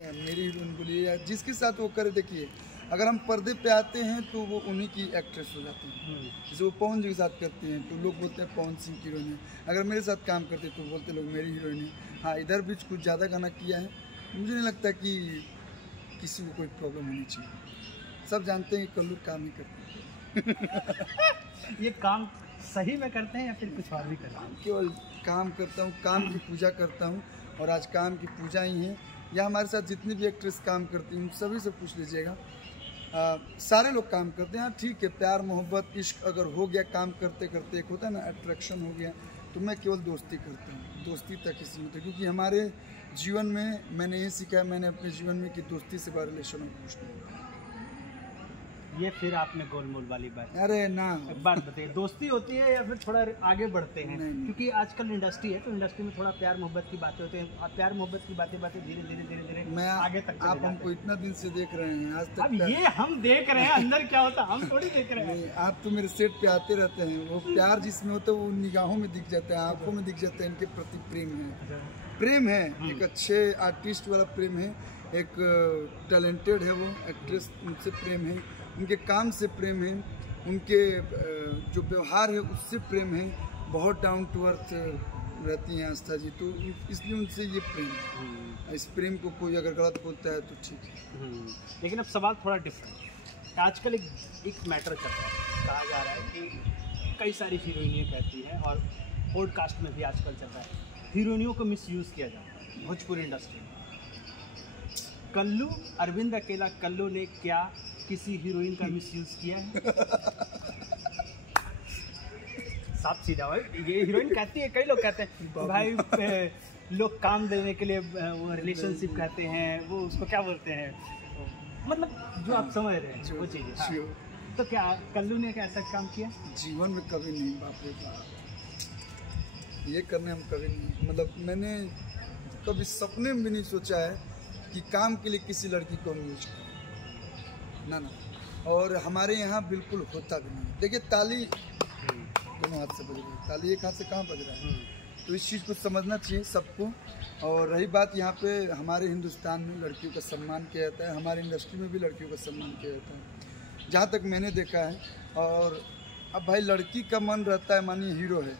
मेरी हीरोइन बोलिए या जिसके साथ वो करे, देखिए अगर हम पर्दे पे आते हैं तो वो उन्हीं की एक्ट्रेस हो जाती है। जैसे वो पवन जी के साथ करती हैं तो लोग बोलते हैं पवन सिंह की हीरोइन है, अगर मेरे साथ काम करते तो बोलते लोग मेरी हीरोइन है। हाँ, इधर भी कुछ ज़्यादा गाना किया है, मुझे नहीं लगता कि किसी को कोई प्रॉब्लम होनी चाहिए। सब जानते हैं कि कल्लू काम ही करते हैं। ये काम सही में करते हैं या फिर कुछ और भी करते हैं? केवल काम करता हूँ, काम की पूजा करता हूँ और आज काम की पूजा ही है। या हमारे साथ जितनी भी एक्ट्रेस काम करती हैं सभी से पूछ लीजिएगा, सारे लोग काम करते हैं। हाँ ठीक है, प्यार मोहब्बत इश्क अगर हो गया काम करते करते, एक होता है ना अट्रैक्शन हो गया, तो मैं केवल दोस्ती करता हूँ, दोस्ती तक ही सीमित है। क्योंकि हमारे जीवन में मैंने ये सीखा है, मैंने अपने जीवन में कि दोस्ती से बड़ा रिलेशन में कुछ नहीं। ये फिर आपने गोलमोल वाली बात, अरे ना, एक बात बताइए, दोस्ती होती है या फिर थोड़ा आगे बढ़ते हैं? नहीं। क्योंकि आजकल इंडस्ट्री है तो इंडस्ट्री में थोड़ा प्यार मोहब्बत की बातें होती हैं, प्यार मोहब्बत की बातें धीरे धीरे मैं आगे तक आप हमको इतना दिन से देख रहे हैं, आज तक अब ये हम देख रहे हैं अंदर क्या होता है, हम थोड़ी देख रहे हैं। आप तो मेरे सेट पे आते रहते हैं, वो प्यार जिसमें होता है वो निगाहों में दिख जाता है, आंखों में दिख जाता है। इनके प्रति प्रेम है, एक अच्छे आर्टिस्ट वाला प्रेम है, एक टैलेंटेड है वो एक्ट्रेस, उनसे प्रेम है, उनके काम से प्रेम है, उनके जो व्यवहार है उससे प्रेम है, बहुत डाउन टू अर्थ रहती हैं आस्था जी, तो इसलिए उनसे ये प्रेम है। इस प्रेम को कोई अगर गलत बोलता है तो ठीक है। लेकिन अब सवाल थोड़ा डिफरेंट है। आजकल एक मैटर चल रहा है, कहा जा रहा है कि कई सारी हीरोइनें कहती हैं और पॉडकास्ट में भी आजकल चल रहा है, हीरोइनियों को मिसयूज़ किया जाता है भोजपुरी इंडस्ट्री में। कल्लू, अरविंद अकेला कल्लू ने क्या किसी हीरोइन का मिसयूज किया है? साफ सीधा भाई, ये हीरोइन कहती है, कई लोग कहते हैं भाई लोग काम देने के लिए वो रिलेशनशिप कहते हैं, वो उसको क्या बोलते हैं, मतलब जो आप समझ रहे हैं वो चीज़। हाँ। तो क्या कल्लू ने क्या ऐसा काम किया? जीवन में कभी नहीं, बाप रे बाप, ये करने हम कभी नहीं, मतलब मैंने कभी सपने में भी नहीं सोचा है कि काम के लिए किसी लड़की को हम यूज करें, ना। और हमारे यहाँ बिल्कुल होता भी नहीं। देखिए ताली दोनों हाथ से बज रही है, ताली एक हाथ से कहाँ बज रहा है, तो इस चीज़ को समझना चाहिए सबको। और रही बात यहाँ पे, हमारे हिंदुस्तान में लड़कियों का सम्मान किया जाता है, हमारी इंडस्ट्री में भी लड़कियों का सम्मान किया जाता है, जहाँ तक मैंने देखा है। और अब भाई लड़की का मन रहता है, मानिए हीरो है,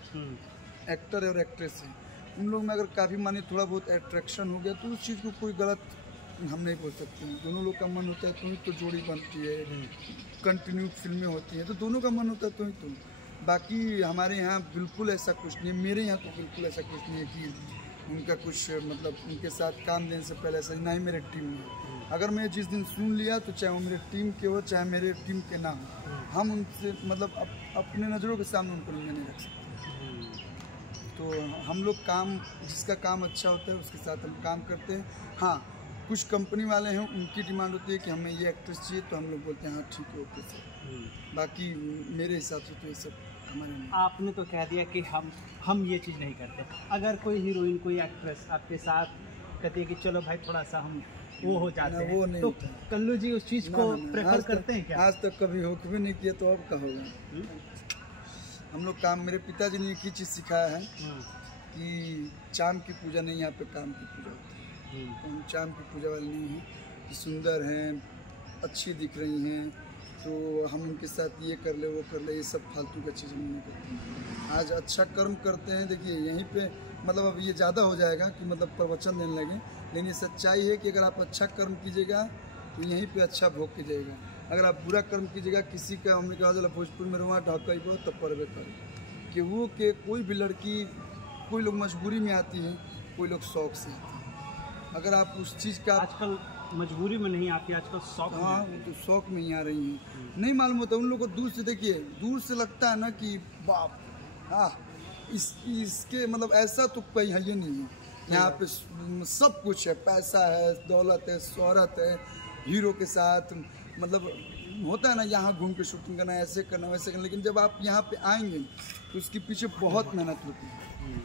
एक्टर है और एक्ट्रेस है, उन लोग में अगर काफ़ी मानिए थोड़ा बहुत अट्रैक्शन हो गया तो उस चीज़ को कोई गलत हम नहीं बोल सकते हैं। दोनों लोग का मन होता है तो ही तो जोड़ी बनती है, कंटिन्यू फिल्में होती हैं, तो दोनों का मन होता है तो ही तो। बाकी हमारे यहाँ बिल्कुल ऐसा कुछ नहीं है, मेरे यहाँ तो बिल्कुल ऐसा कुछ नहीं है कि उनका कुछ मतलब उनके साथ काम देने से पहले ऐसा, ना ही मेरे टीम में। अगर मैं जिस दिन सुन लिया तो चाहे वो मेरे टीम के हो चाहे मेरे टीम के ना हो, हम उनसे मतलब अपने नज़रों के सामने उनको नहीं रख सकते। तो हम लोग काम, जिसका काम अच्छा होता है उसके साथ हम काम करते हैं। हाँ, कुछ कंपनी वाले हैं उनकी डिमांड होती है कि हमें ये एक्ट्रेस चाहिए, तो हम लोग बोलते हैं हाँ ठीक है ओके सर। बाकी मेरे हिसाब से तो ये सब हमारे नहीं। आपने तो कह दिया कि हम ये चीज़ नहीं करते। अगर कोई हीरोइन कोई एक्ट्रेस आपके साथ कहती है कि चलो भाई थोड़ा सा हम वो हो जाते हैं, वो नहीं तो होता। कल्लू जी उस चीज़ को प्रेफर करते हैं क्या? आज तक कभी होके भी नहीं किया, तो अब क्या होगा। हम लोग काम, मेरे पिताजी ने एक ही चीज़ सिखाया है कि चाम की पूजा नहीं, यहाँ पे काम की पूजा होती है। तो हम चाम की पूजा वाले नहीं हैं कि सुंदर हैं, अच्छी दिख रही हैं तो हम उनके साथ ये कर ले वो कर ले, ये सब फालतू का चीज़ हम नहीं करते हैं। आज अच्छा कर्म करते हैं, देखिए यहीं पे मतलब अब ये ज़्यादा हो जाएगा कि मतलब प्रवचन देने लगे, लेकिन ये सच्चाई है कि अगर आप अच्छा कर्म कीजिएगा तो यहीं पे अच्छा भोग कीजिएगा। अगर आप बुरा कर्म कीजिएगा, किसी का हमने कहा था भोजपुर में रुआ ढाका ही बहुत तब परवे कर कि वो के कोई भी लड़की, कोई लोग मजबूरी में आती हैं, कोई लोग शौक से आती हैं। अगर आप उस चीज़ का, आजकल मजबूरी में नहीं आती, आजकल शौक। हाँ, वो तो शौक में ही आ रही हैं, नहीं मालूम होता उन लोग को। दूर से देखिए, दूर से लगता है ना कि बाप, हाँ इसके मतलब ऐसा तो कोई है ही नहीं है। यहाँ पे सब कुछ है, पैसा है, दौलत है, शोहरत है, हीरो के साथ मतलब होता है ना, यहाँ घूम के शूटिंग करना, ऐसे करना वैसे करना, लेकिन जब आप यहाँ पे आएंगे तो उसके पीछे बहुत मेहनत होती है।